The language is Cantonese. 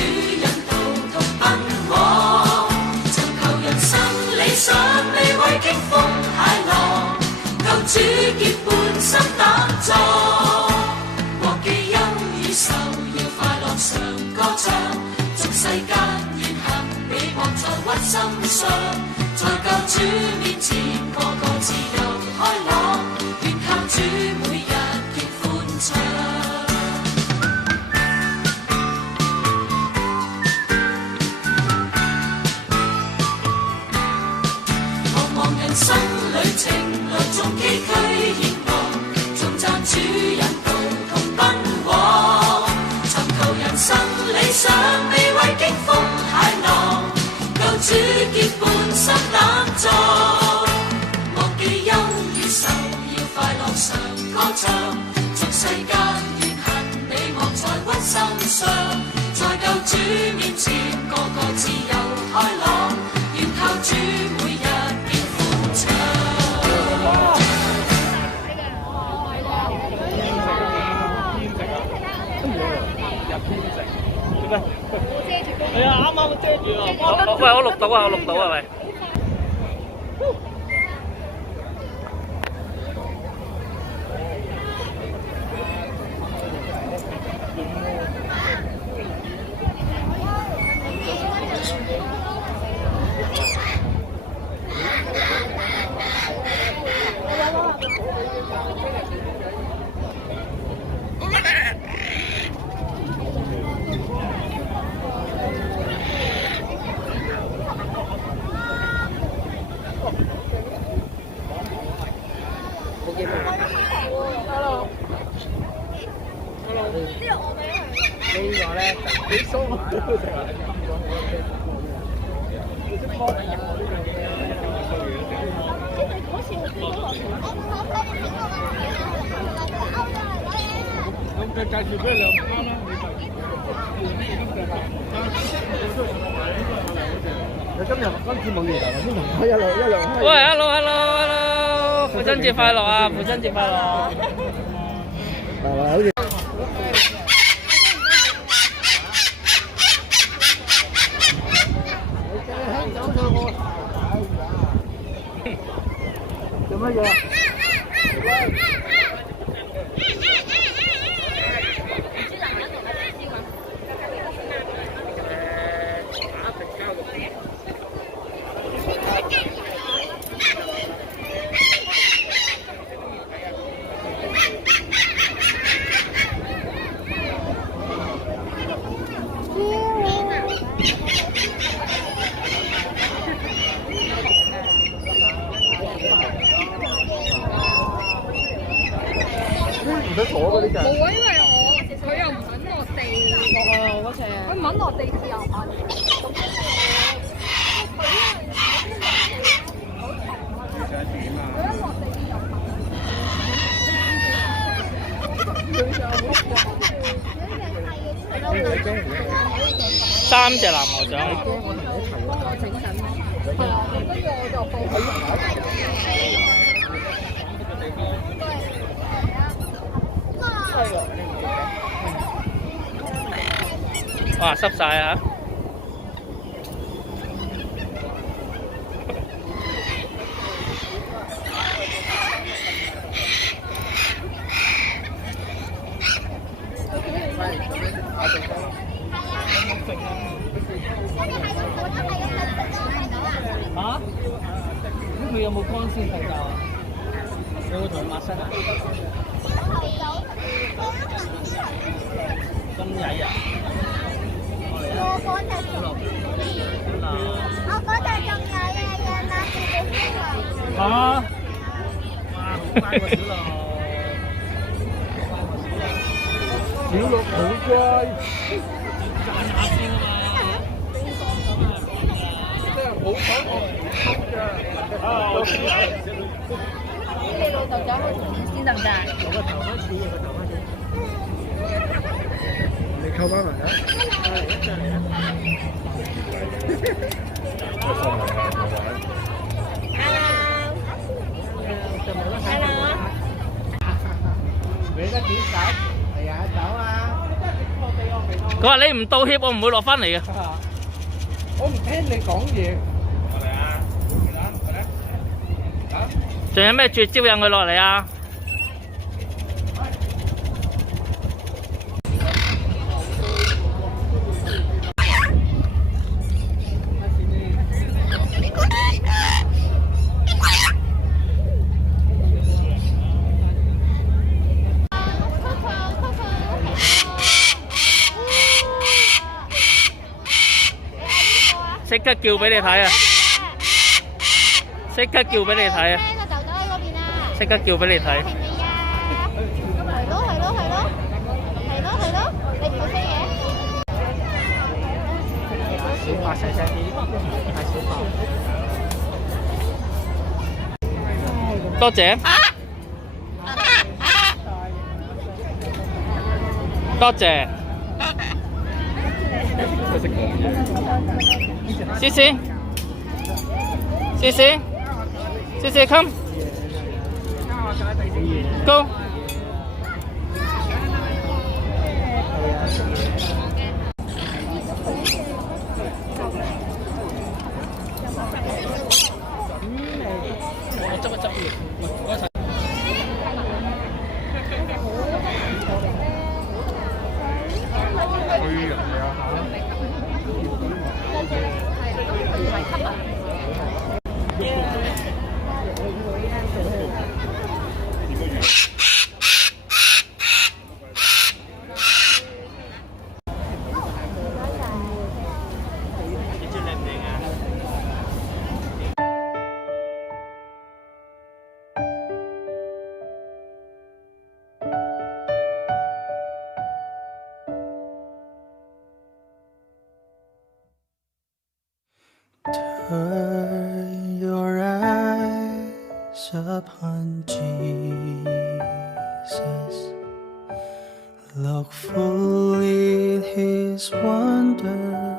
主引導同奔往，尋求人生理想未畏驚風駭浪，救主結伴心膽壯，忘記憂與愁要快樂常歌唱，俗世間言行美望在屈心上，在救主面前個個自由開朗，願靠主每日見歡暢。人生旅程來縱崎嶇險惡，頌讚主引導同奔往，尋求人生理想未畏驚風駭浪，救主結伴心膽壯，忘記憂與愁要快樂常歌唱，俗世間怨恨美望在屈心上，在救主面前個個自由開朗，願靠主每日係啊，啱啱遮住啊！喂，我錄到啊，我錄到啊，喂。咁介紹俾你兩包啦，你今次冇嘢啦，先同佢一路。喂 ，hello， 父親節快樂啊！父親節快樂。好似。做乜嘢？唔使坐嗰啲就冇啊，因為佢又唔肯落地，嗰隻佢唔肯落地自由行。3隻藍牛掌。幫我整緊，係啊，跟住我就報。哇，濕晒啊！嚇？咁佢有冇光先瞓覺啊？有冇同佢抹身啊？咁曳啊！我嗰隻仲，我嗰隻仲有嘢抹住隻小龍。嚇！哇，好乖個小龍，小龍好乖，讚下先啊嘛！真係好彩我唔偷㗎。我知啊。你老豆走開先得唔得？我個頭開始，個頭開始。你扣翻埋啊！再嚟啊！Hello， 俾得幾手？係啊，走啊！佢話你唔道歉，我唔會落翻嚟嘅。我唔聽你講嘢。仲有咩絕招引佢落嚟啊？即刻叫俾你睇啊！即刻叫俾你睇啊！個豆豆喺嗰邊啊！即刻叫俾你睇。停未啊？係咯係咯係咯係咯係咯，你唔好飛嘢。小白細聲啲，係小白。多謝。多謝。佢識講嘢。謝謝，謝謝，謝謝 come go。我執一執嘢，唔該晒。Turn your eyes upon Jesus. Look full in His wonder.